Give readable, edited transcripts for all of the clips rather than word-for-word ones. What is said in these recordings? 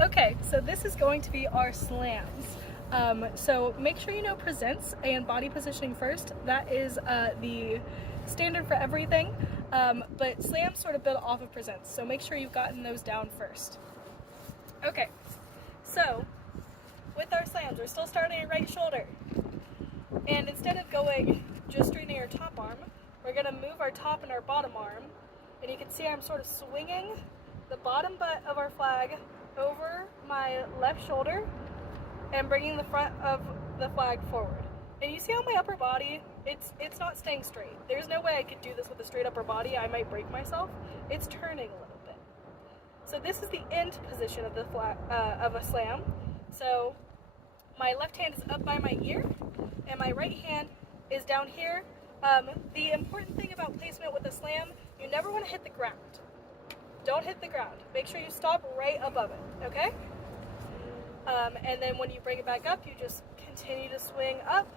Okay, so this is going to be our slams. So make sure you know presents and body positioning first. That is the standard for everything, but slams sort of build off of presents, so make sure you've gotten those down first. Okay, so with our slams, we're still starting at right shoulder, and instead of going just straightening our top arm, we're going to move our top and our bottom arm, and you can see I'm sort of swinging the bottom butt of our flag over my left shoulder and bringing the front of the flag forward. And you see how my upper body, it's not staying straight. There's no way I could do this with a straight upper body. I might break myself. It's turning a little bit. So this is the end position of the flag, of a slam. So my left hand is up by my ear and my right hand is down here. The important thing about placement with a slam, you never want to hit the ground. Don't hit the ground. Make sure you stop right above it, okay? And then when you bring it back up, you just continue to swing up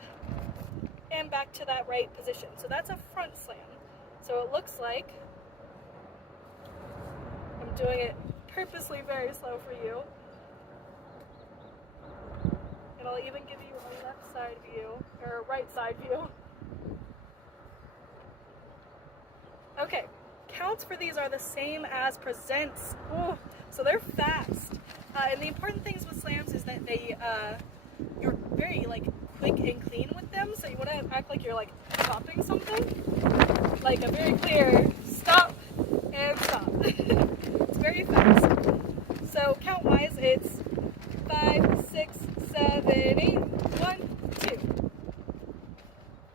and back to that right position. So that's a front slam. So it looks like, I'm doing it purposely very slow for you. And I'll even give you a left side view, or a right side view. Okay. Counts for these are the same as presents. Ooh, so they're fast. And the important things with slams is that you're very quick and clean with them. So you want to act like you're stopping something, like a very clear stop and stop. It's very fast. So count wise, it's 5, 6, 7, 8, 1, 2.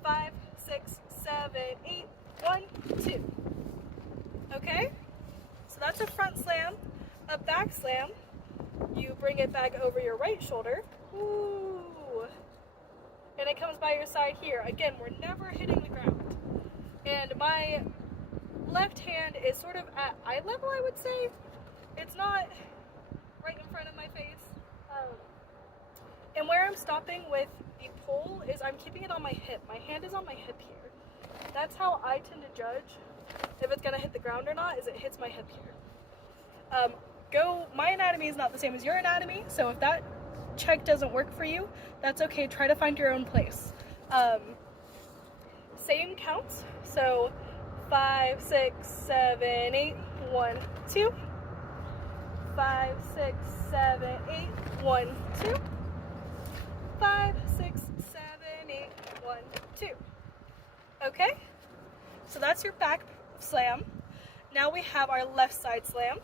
5, 6, 7, 8, 1, 2. Okay, so that's a front slam. A back slam, you bring it back over your right shoulder, ooh, and it comes by your side here. Again, we're never hitting the ground. And my left hand is sort of at eye level, I would say. It's not right in front of my face. And where I'm stopping with the pole is I'm keeping it on my hip. My hand is on my hip here. That's how I tend to judge if it's gonna hit the ground or not, is it hits my hip here. My anatomy is not the same as your anatomy, so if that check doesn't work for you, that's okay. Try to find your own place. Same counts, so 5, 6, 7, 8, 1, 2. 5, 6, 7, 8, 1, 2. 5, 6, 7, 8, 1, 2. Okay? So that's your back slam. Now we have our left side slam.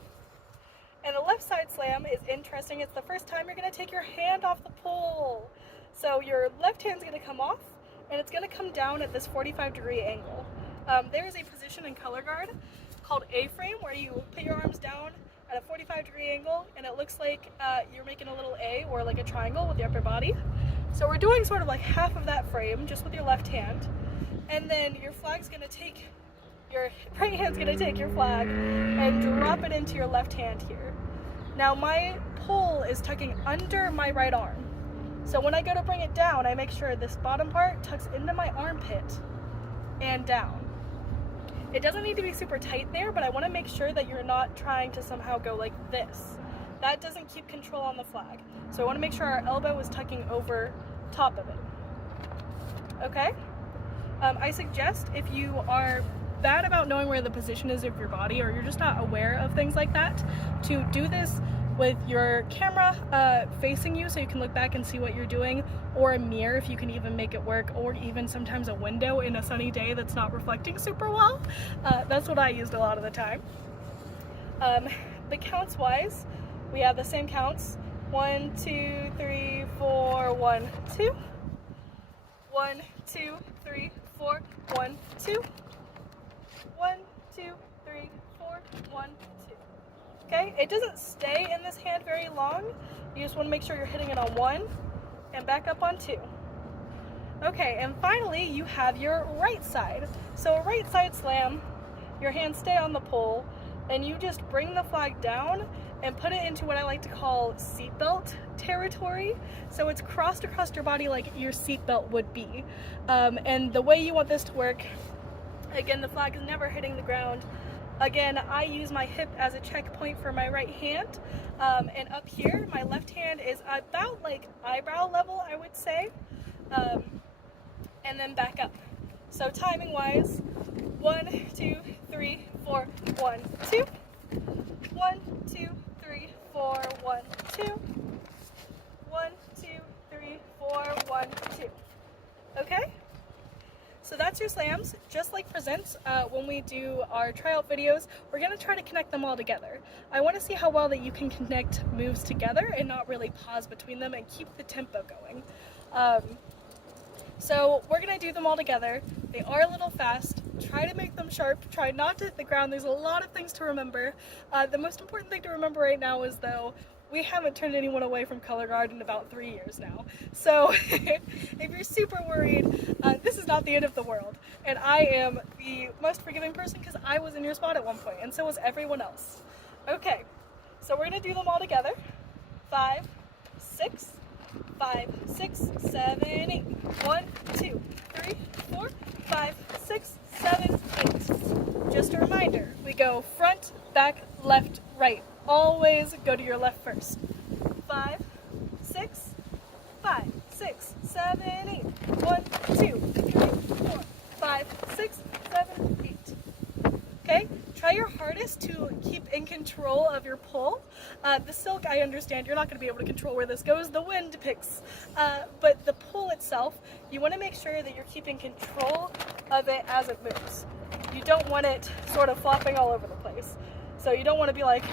And the left side slam is interesting. It's the first time you're going to take your hand off the pole. So your left hand's going to come off and it's going to come down at this 45-degree angle. There is a position in color guard called A-frame where you put your arms down at a 45-degree angle and it looks like you're making a little A or like a triangle with your upper body. So we're doing sort of like half of that frame just with your left hand. And then your flag's going to take, your right hand's going to take your flag and drop it into your left hand here. Now my pole is tucking under my right arm. So when I go to bring it down, I make sure this bottom part tucks into my armpit and down. It doesn't need to be super tight there, but I want to make sure that you're not trying to somehow go like this. That doesn't keep control on the flag. So I want to make sure our elbow is tucking over top of it. Okay? I suggest if you are bad about knowing where the position is of your body or you're just not aware of things like that, to do this with your camera facing you so you can look back and see what you're doing, or a mirror if you can even make it work, or even sometimes a window in a sunny day that's not reflecting super well. That's what I used a lot of the time. But counts wise, we have the same counts. 1, 2, 3, 4, 1, 2. 1, 2, 3, 4, 1, 2. 1, 2, 3, 4, 1, 2. Okay, it doesn't stay in this hand very long. You just want to make sure you're hitting it on 1 and back up on 2. Okay, and finally you have your right side. So a right side slam, your hands stay on the pole, and you just bring the flag down and put it into what I like to call seatbelt territory. So it's crossed across your body like your seatbelt would be. And the way you want this to work, again, the flag is never hitting the ground. Again, I use my hip as a checkpoint for my right hand, and up here, my left hand is about like eyebrow level, I would say, and then back up. So timing wise, 1, 2, 3, 4, 1, 2, 1, 2, 3, 4, 1, 2, 1, 2, 3, 4, 1, 2. Okay? So that's your slams. Just like presents, when we do our tryout videos, we're going to try to connect them all together. I want to see how well that you can connect moves together and not really pause between them and keep the tempo going. So we're going to do them all together. They are a little fast. Try to make them sharp. Try not to hit the ground. There's a lot of things to remember. The most important thing to remember right now is, though, we haven't turned anyone away from color guard in about 3 years now. So if you're super worried, this is not the end of the world. And I am the most forgiving person because I was in your spot at one point, and so was everyone else. Okay, so we're going to do them all together. 5, 6, 5, 6, 7, 8. 1, 2, 3, 4, 5, 6, 7, 8. Just a reminder, we go front, back, left, right. Always go to your left first. 5, 6, 5, 6, 7, 8. 1, 2, 3, 4, 5, 6, 7, 8. Okay? Try your hardest to keep in control of your pull. The silk, I understand, you're not going to be able to control where this goes. The wind picks. But the pull itself, you want to make sure that you're keeping control of it as it moves. You don't want it sort of flopping all over the place. So you don't want to be like,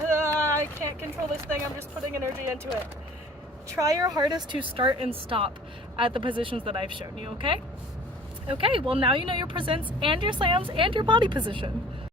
I can't control this thing, I'm just putting energy into it. Try your hardest to start and stop at the positions that I've shown you, okay? Okay, well now you know your presents and your slams and your body position.